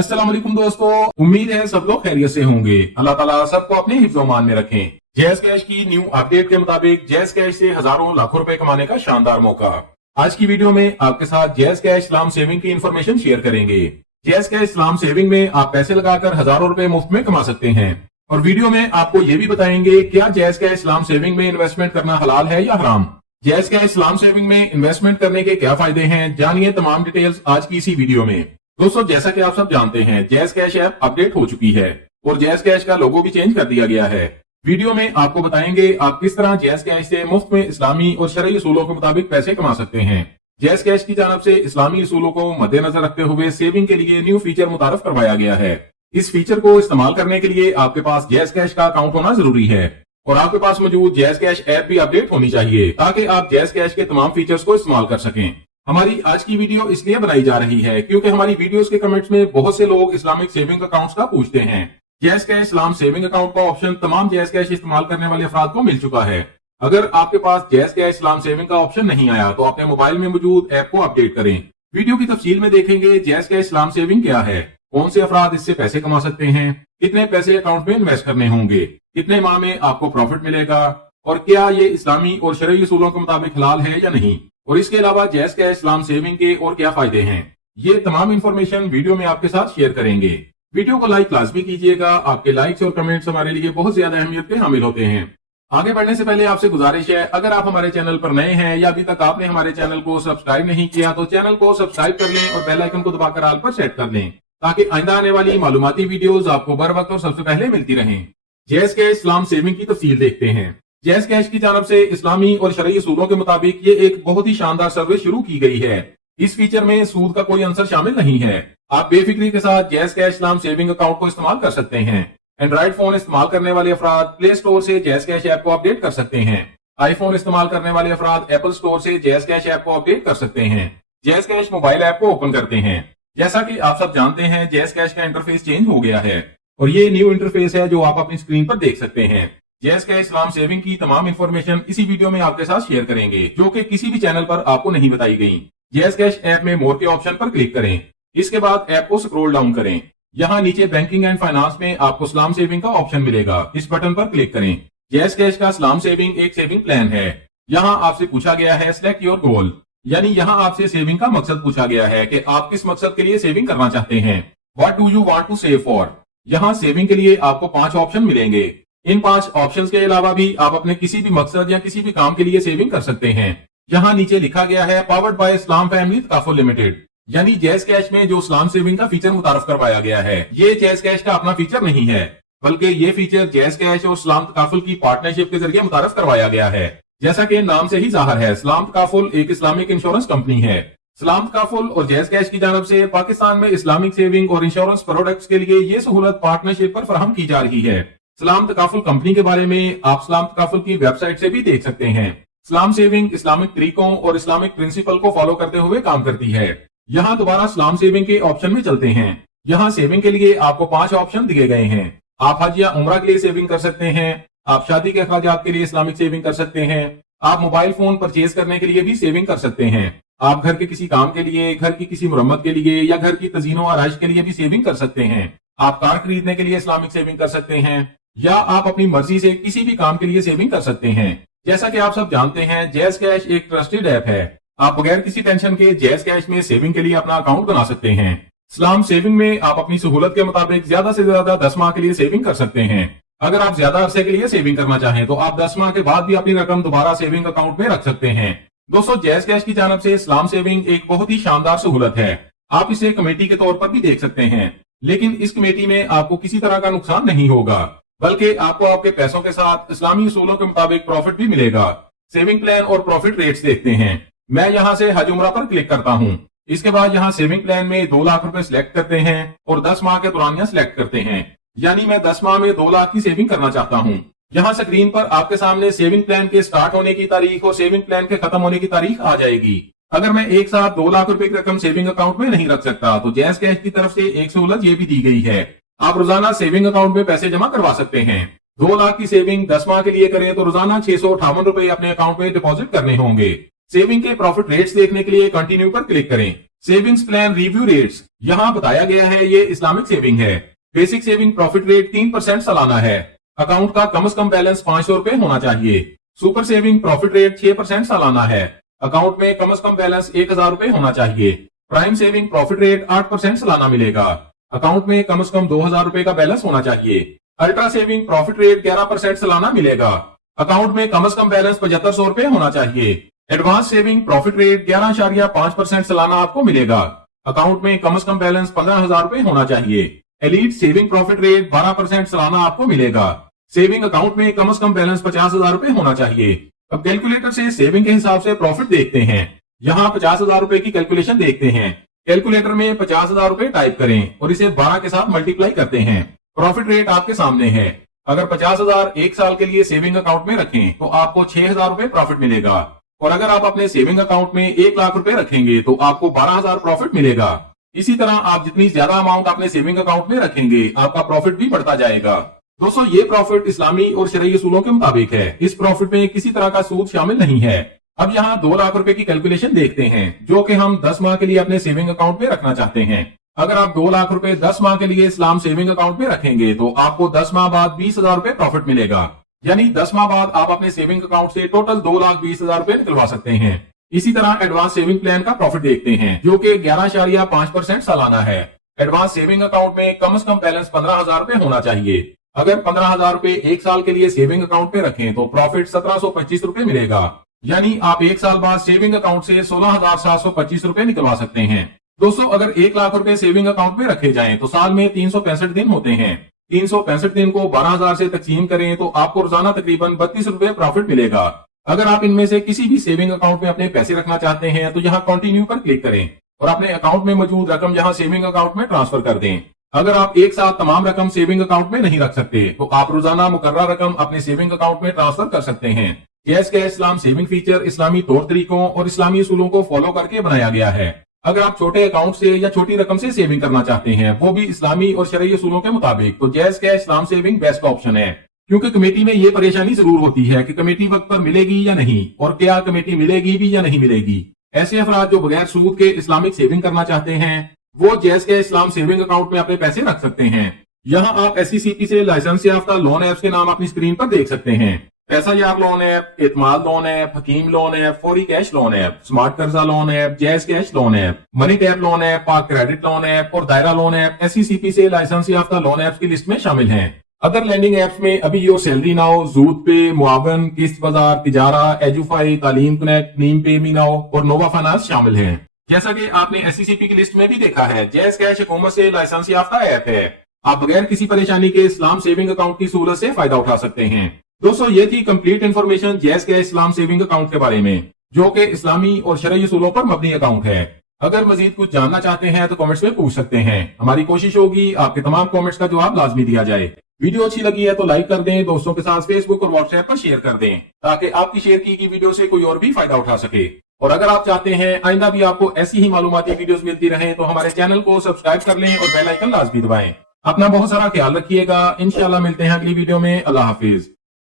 अस्सलाम वालेकुम दोस्तों, उम्मीद है सब लोग खैरियत से होंगे। अल्लाह ताला सबको अपने हिफ्ज़-ओ-मान में रखें। जैज़ कैश की न्यू अपडेट के मुताबिक जैज़ कैश से हजारों लाखों रुपए कमाने का शानदार मौका। आज की वीडियो में आपके साथ जैज़ कैश इस्लाम सेविंग की इंफॉर्मेशन शेयर करेंगे। जैज़ कैश इस्लाम सेविंग में आप पैसे लगाकर हजारों रुपए मुफ्त में कमा सकते हैं और वीडियो में आपको ये भी बताएंगे क्या जैज़ कैश इस्लाम सेविंग में इन्वेस्टमेंट करना हलाल है या हराम। जैज़ कैश इस्लाम सेविंग में इन्वेस्टमेंट करने के क्या फायदे हैं, जानिए तमाम डिटेल्स आज की इसी वीडियो में। दोस्तों, जैसा कि आप सब जानते हैं जैज़ कैश ऐप अपडेट हो चुकी है और जैज़ कैश का लोगो भी चेंज कर दिया गया है। वीडियो में आपको बताएंगे आप किस तरह जैज़ कैश से मुफ्त में इस्लामी और शरई उसूलों के मुताबिक पैसे कमा सकते हैं। जैज़ कैश की जानब से इस्लामी उसूलों को मद्देनजर रखते हुए सेविंग के लिए न्यू फीचर मुतारफ करवाया गया है। इस फीचर को इस्तेमाल करने के लिए आपके पास जैज़ कैश का अकाउंट होना जरूरी है और आपके पास मौजूद जैज़ कैश ऐप भी अपडेट होनी चाहिए ताकि आप जैज़ कैश के तमाम फीचर्स को इस्तेमाल कर सकें। हमारी आज की वीडियो इसलिए बनाई जा रही है क्योंकि हमारी वीडियोस के कमेंट्स में बहुत से लोग इस्लामिक सेविंग अकाउंट्स का पूछते हैं। जैज़ कैश इस्लाम सेविंग अकाउंट का ऑप्शन तमाम जैज़ कैश इस्तेमाल करने वाले अफराद को मिल चुका है। अगर आपके पास जैज़ कैश इस्लाम सेविंग का ऑप्शन नहीं आया तो अपने मोबाइल में मौजूद ऐप को अपडेट करें। वीडियो की तफसील में देखेंगे जैज़ कैश इस्लाम सेविंग क्या है, कौन से अफराद इससे पैसे कमा सकते हैं, कितने पैसे अकाउंट में इन्वेस्ट करने होंगे, कितने माह में आपको प्रॉफिट मिलेगा और क्या ये इस्लामी और शरई उसूलों के मुताबिक हलाल है या नहीं, और इसके अलावा जैज़ कैश इस्लाम सेविंग के और क्या फायदे हैं। ये तमाम इंफॉर्मेशन वीडियो में आपके साथ शेयर करेंगे। वीडियो को लाइक लाजमी कीजिएगा, आपके लाइक्स और कमेंट्स हमारे लिए बहुत ज्यादा अहमियत के हामिल होते हैं। आगे बढ़ने से पहले आपसे गुजारिश है, अगर आप हमारे चैनल पर नए हैं या अभी तक आपने हमारे चैनल को सब्सक्राइब नहीं किया तो चैनल को सब्सक्राइब कर लें और बेल आइकन को दबाकर ऑल पर सेट कर लें ताकि आइंदा आने वाली मालूमाती वीडियोस आपको बर वक्त और सबसे पहले मिलती रहें। जैज़ कैश इस्लाम सेविंग की तफसील देखते हैं। जैज़ कैश की जानब से इस्लामी और शरई उसूलों के मुताबिक ये एक बहुत ही शानदार सर्विस शुरू की गई है। इस फीचर में सूद का कोई अंसर शामिल नहीं है। आप बेफिक्री के साथ जैज़ कैश इस्लाम सेविंग अकाउंट को इस्तेमाल कर सकते हैं। एंड्रॉइड फोन इस्तेमाल करने वाले अफराद प्ले स्टोर से जैज़ कैश ऐप को अपडेट कर सकते हैं। आईफोन इस्तेमाल करने वाले अफराद एप्पल स्टोर से जैज़ कैश ऐप को अपडेट कर सकते हैं। जैज़ कैश मोबाइल ऐप को ओपन करते हैं। जैसा कि आप सब जानते हैं जैज़ कैश का इंटरफेस चेंज हो गया है और ये न्यू इंटरफेस है जो आप अपनी स्क्रीन पर देख सकते हैं। जैज़ कैश इस्लाम सेविंग की तमाम इंफॉर्मेशन इसी वीडियो में आपके साथ शेयर करेंगे जो कि किसी भी चैनल पर आपको नहीं बताई गई। जैज़ कैश ऐप में मोर के ऑप्शन पर क्लिक करें। इसके बाद ऐप को स्क्रॉल डाउन करें। यहाँ नीचे बैंकिंग एंड फाइनेंस में आपको इस्लाम सेविंग का ऑप्शन मिलेगा, इस बटन पर क्लिक करें। जैज़ कैश का इस्लाम सेविंग एक सेविंग प्लान है। यहाँ आपसे पूछा गया है सिलेक्ट योर गोल, यानी यहाँ आपसे सेविंग का मकसद पूछा गया है कि आप किस मकसद के लिए सेविंग करना चाहते हैं। What do you want to save for. यहाँ सेविंग के लिए आपको 5 ऑप्शन मिलेंगे। इन 5 ऑप्शंस के अलावा भी आप अपने किसी भी मकसद या किसी भी काम के लिए सेविंग कर सकते हैं। यहाँ नीचे लिखा गया है powered by Islam family takaful limited, यानी जैज़ कैश में जो इस्लाम सेविंग का फीचर मुतारफ करवाया गया है ये जैज़ कैश का अपना फीचर नहीं है, बल्कि ये फीचर जैज़ कैश और इस्लाम तकाफुल की पार्टनरशिप के जरिए मुतारफ करवाया गया है। जैसा कि नाम से ही जाहिर है इस्लाम तकाफुल एक इस्लामिक इंश्योरेंस कंपनी है। इस्लाम तकाफुल और जैज़ कैश की जानब से पाकिस्तान में इस्लामिक सेविंग और इंश्योरेंस प्रोडक्ट्स के लिए ये सहूलत पार्टनरशिप पर फराहम की जा रही है। इस्लाम तकाफुल कंपनी के बारे में आप इस्लाम तकाफुल की वेबसाइट से भी देख सकते हैं। इस्लाम सेविंग इस्लामिक तरीकों और इस्लामिक प्रिंसिपल को फॉलो करते हुए काम करती है। यहाँ दोबारा इस्लाम सेविंग के ऑप्शन में चलते हैं। यहाँ सेविंग के लिए आपको 5 ऑप्शन दिए गए हैं। आप हज या उम्रा के लिए सेविंग कर सकते हैं, आप शादी के अखराजात के लिए इस्लामिक सेविंग कर सकते हैं, आप मोबाइल फोन परचेज करने के लिए भी सेविंग कर सकते हैं, आप घर के किसी काम के लिए, घर की किसी मुरम्मत के लिए या घर की तज़ीनो आराइश के लिए भी सेविंग कर सकते हैं, आप कार खरीदने के लिए इस्लामिक सेविंग कर सकते हैं या आप अपनी मर्जी से किसी भी काम के लिए सेविंग कर सकते हैं। जैसा कि आप सब जानते हैं जैज़ कैश एक ट्रस्टेड ऐप है। आप बगैर किसी टेंशन के जैज़ कैश में सेविंग के लिए अपना अकाउंट बना सकते हैं। इस्लाम सेविंग में आप अपनी सहूलत के मुताबिक ज्यादा से ज्यादा 10 माह के लिए सेविंग कर सकते हैं। अगर आप ज्यादा अरसे के लिए सेविंग करना चाहें तो आप 10 माह के बाद भी अपनी रकम दोबारा सेविंग अकाउंट में रख सकते हैं। दोस्तों, जैज़ कैश की जानब से इस्लाम सेविंग एक बहुत ही शानदार सहूलत है। आप इसे कमेटी के तौर पर भी देख सकते हैं, लेकिन इस कमेटी में आपको किसी तरह का नुकसान नहीं होगा, बल्कि आपको आपके पैसों के साथ इस्लामी उसूलों के मुताबिक प्रॉफिट भी मिलेगा। सेविंग प्लान और प्रॉफिट रेट्स देखते हैं। मैं यहाँ से हज उम्रा पर क्लिक करता हूँ। इसके बाद यहाँ सेविंग प्लान में 2 लाख रुपए सिलेक्ट करते हैं और 10 माह के दौरानिया सिलेक्ट करते हैं, यानी मैं 10 माह में 2 लाख की सेविंग करना चाहता हूँ। यहाँ स्क्रीन पर आपके सामने सेविंग प्लान के स्टार्ट होने की तारीख और सेविंग प्लान के खत्म होने की तारीख आ जाएगी। अगर मैं एक साथ 2 लाख रुपए की रकम सेविंग अकाउंट में नहीं रख सकता तो जैज़ कैश की तरफ से एक सहूलत ये भी दी गई है, आप रोजाना सेविंग अकाउंट में पैसे जमा करवा सकते हैं। 2 लाख की सेविंग 10 माह के लिए करें तो रोजाना 658 रुपए अपने अकाउंट में डिपॉजिट करने होंगे। सेविंग के प्रॉफिट रेट्स देखने के लिए कंटिन्यू पर क्लिक करें। सेविंग्स प्लान रिव्यू रेट्स यहाँ बताया गया है ये इस्लामिक सेविंग है। बेसिक सेविंग प्रॉफिट रेट 3% सालाना है। अकाउंट का कम से कम बैलेंस 500 रुपए होना चाहिए। सुपर सेविंग प्रॉफिट रेट 6% सालाना है। अकाउंट में कम से कम बैलेंस 1000 रुपए होना चाहिए। प्राइम सेविंग प्रॉफिट रेट 8% सालाना मिलेगा। अकाउंट में कम से कम 2000 रुपए का बैलेंस होना चाहिए। अल्ट्रा सेविंग प्रॉफिट रेट 11% सालाना मिलेगा। अकाउंट में कम से कम बैलेंस 7500 रुपए होना चाहिए। एडवांस सेविंग प्रॉफिट रेट 11.5% सालाना आपको मिलेगा। अकाउंट में कम से कम बैलेंस 15,000 रुपए होना चाहिए। एलीट सेविंग प्रॉफिट रेट 12% सालाना आपको मिलेगा। सेविंग अकाउंट में कम से कम बैलेंस 50,000 रुपए होना चाहिए। अब कैलकुलेटर से सेविंग के हिसाब से प्रॉफिट देखते हैं। यहाँ 50,000 रुपए की कैलकुलेशन देखते हैं। कैलकुलेटर में 50,000 रुपए टाइप करें और इसे 12 के साथ मल्टीप्लाई करते हैं। प्रॉफिट रेट आपके सामने है। अगर 50,000 एक साल के लिए सेविंग अकाउंट में रखें तो आपको 6,000 रुपए प्रॉफिट मिलेगा। और अगर आप अपने सेविंग अकाउंट में 1 लाख रुपए रखेंगे तो आपको 12,000 प्रॉफिट मिलेगा। इसी तरह आप जितनी ज्यादा अमाउंट अपने सेविंग अकाउंट में रखेंगे आपका प्रॉफिट भी बढ़ता जाएगा। दोस्तों ये प्रॉफिट इस्लामी और शरई उसूलों के मुताबिक है। इस प्रॉफिट में किसी तरह का सूद शामिल नहीं है। अब यहाँ 2 लाख रुपए की कैलकुलेशन देखते हैं जो कि हम 10 माह के लिए अपने सेविंग अकाउंट में रखना चाहते हैं। अगर आप 2 लाख रुपए 10 माह के लिए इस्लाम सेविंग अकाउंट में रखेंगे तो आपको 10 माह बाद 20,000 रुपए प्रॉफिट मिलेगा। यानी 10 माह बाद आप अपने सेविंग अकाउंट से टोटल 2,20,000 रुपए निकलवा सकते हैं। इसी तरह एडवांस सेविंग प्लान का प्रॉफिट देखते हैं जो कि 11.5% सालाना है। एडवांस सेविंग अकाउंट में कम से कम बैलेंस 15,000 रुपए होना चाहिए। अगर 15,000 रुपए एक साल के लिए सेविंग अकाउंट में रखें तो प्रॉफिट 1725 रुपए मिलेगा। यानी आप एक साल बाद सेविंग अकाउंट से 16,725 रुपए निकलवा सकते हैं। दोस्तों अगर 1 लाख रुपए सेविंग अकाउंट में रखे जाएं तो साल में 365 दिन होते हैं। 365 दिन को 12,000 से तकसीम करें तो आपको रोजाना तकरीबन 32 रुपए प्रॉफिट मिलेगा। अगर आप इनमें से किसी भी सेविंग अकाउंट में अपने पैसे रखना चाहते हैं तो यहाँ कंटिन्यू पर क्लिक करें और अपने अकाउंट में मौजूद रकम यहाँ सेविंग अकाउंट में ट्रांसफर कर दें। अगर आप एक साथ तमाम रकम सेविंग अकाउंट में नहीं रख सकते तो आप रोजाना मुकर्रर रकम अपने सेविंग अकाउंट में ट्रांसफर कर सकते हैं। जैज़ कैश इस्लाम सेविंग फीचर इस्लामी तौर तरीकों और इस्लामी उसूलों को फॉलो करके बनाया गया है। अगर आप छोटे अकाउंट से या छोटी रकम से सेविंग करना चाहते हैं वो भी इस्लामी और शरई उसूलों के मुताबिक तो जैज़ कैश इस्लाम सेविंग बेस्ट ऑप्शन है। क्योंकि कमेटी में ये परेशानी जरूर होती है कि कमेटी वक्त पर मिलेगी या नहीं और क्या कमेटी मिलेगी भी या नहीं मिलेगी। ऐसे अफराद जो बगैर सूद के इस्लामिक सेविंग करना चाहते हैं वो जैज़ कैश इस्लाम सेविंग अकाउंट में अपने पैसे रख सकते हैं। यहाँ आप SECP से लाइसेंस याफ्ता लोन ऐप्स के नाम अपनी स्क्रीन पर देख सकते हैं। पैसा यार लोन ऐप, एतमाद लोन ऐप, हकीम लोन ऐप, फौरी कैश लोन ऐप, स्मार्ट कर्जा loan app, jazz cash loan app, money tap loan app, पाक क्रेडिट लोन ऐप और दायरा लोन ऐप SECP से लाइसेंस याफ्ता लोन ऐप्स की लिस्ट में शामिल हैं। अदर लैंडिंग एप्स में अभी योर सैलरी नाउ, जूद पे, मुआवन, किस्त बाजार, तिजारा, एजुफाई, तालीम कनेक्ट, नीम पे मी नाउ और नोवा फाइनेंस शामिल हैं। जैसा कि आपने SECP की लिस्ट में भी देखा है जैज़ कैश हुकूमत से लाइसेंस याफ्ता ऐप है। आप बगैर किसी परेशानी के इस्लाम सेविंग अकाउंट की सहूलत से फायदा उठा सकते हैं। दोस्तों ये थी कंप्लीट इन्फॉर्मेशन जैज़ कैश इस्लाम सेविंग अकाउंट के बारे में जो कि इस्लामी और शरई उसूलों पर मबनी अकाउंट है। अगर मजीद कुछ जानना चाहते हैं तो कमेंट्स में पूछ सकते हैं। हमारी कोशिश होगी आपके तमाम कमेंट्स का जवाब लाजमी दिया जाए। वीडियो अच्छी लगी है तो लाइक कर दें, दोस्तों के साथ फेसबुक और व्हाट्सएप पर शेयर कर दें ताकि आपकी शेयर की वीडियो से कोई और भी फायदा उठा सके। और अगर आप चाहते हैं आइंदा भी आपको ऐसी ही मालूमाती वीडियोस मिलती रहे तो हमारे चैनल को सब्सक्राइब कर लें और बेल आइकन लाजमी दबाएं। अपना बहुत सारा ख्याल रखिएगा। इंशाल्लाह मिलते हैं अगली वीडियो में। अल्लाह हाफिज।